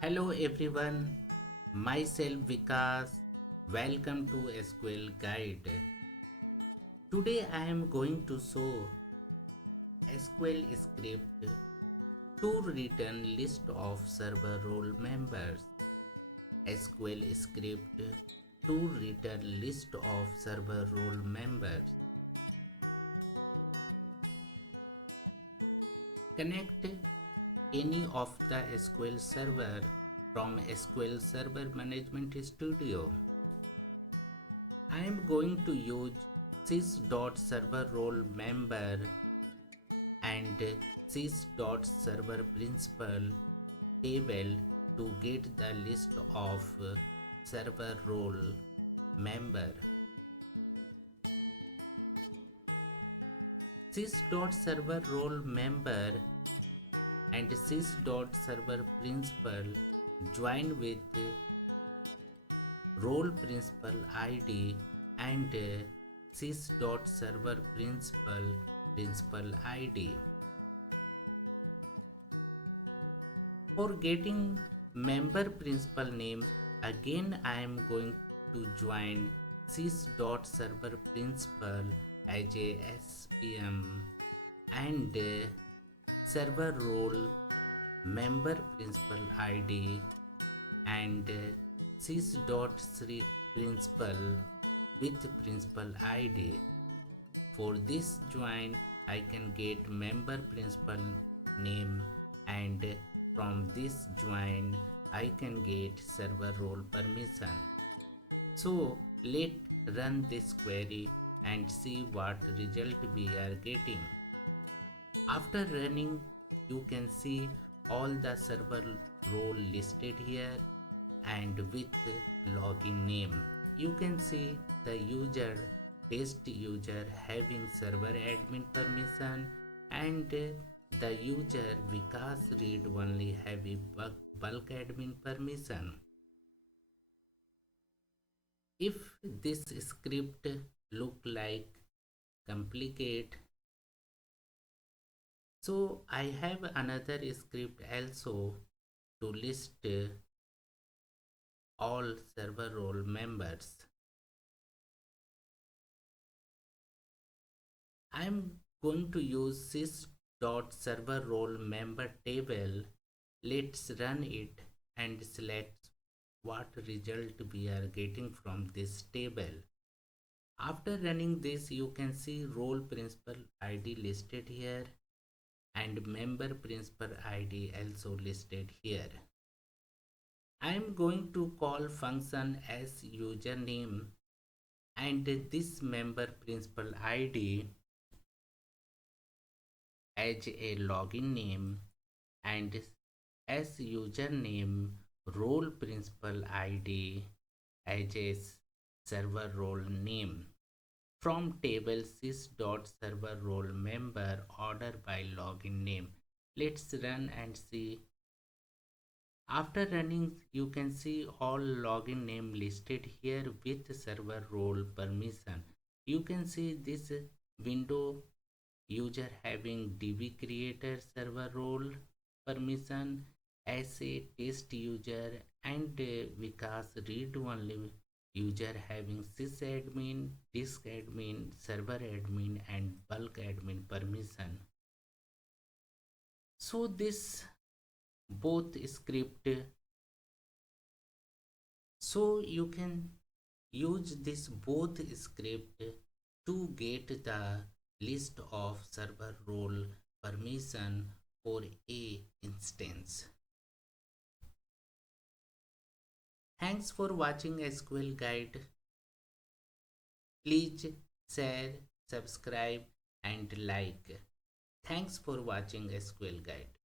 Hello everyone, myself Vikas. Welcome to SQL Guide. Today I am going to show SQL script to return list of server role members. SQL script to return list of server role members. Connect any of the SQL server from SQL Server Management Studio. I am going to use sys.server_role_member and sys.server_principal table to get the list of server role member. Sys.server_role_member and sys.server_principal join with role principal id and sys.server_principal id. For getting member principal name, again I am going to join sys.server_principal as a spm and server role member principal id and sys.principal with principal id. For this join I can get member principal name and from this join I can get server role permission. So let's run this query and see what result we are getting. After running, you can see all the server role listed here and with login name. You can see the user test user having server admin permission and the user Vikas read only having bulk admin permission. If this script look like complicate, so I have another script also to list all server role members. I am going to use sys.server_role_member table. Let's run it and select what result we are getting from this table. After running this, you can see role principal ID listed here and member principal ID also listed here. I am going to call function as username and this member principal ID as a login name and as username role principal ID as a server role name. From table sys.server_role_member order by login name. Let's run and see. After running, you can see all login name listed here with server role permission. You can see this window user having db creator server role permission as a test user and Vikas read only user having sysadmin, disk admin, server admin and bulk admin permission. So this both script, so you can use this both script to get the list of server role permission for a instance. Thanks for watching SQL Guide. Please share, subscribe and like. Thanks for watching SQL Guide.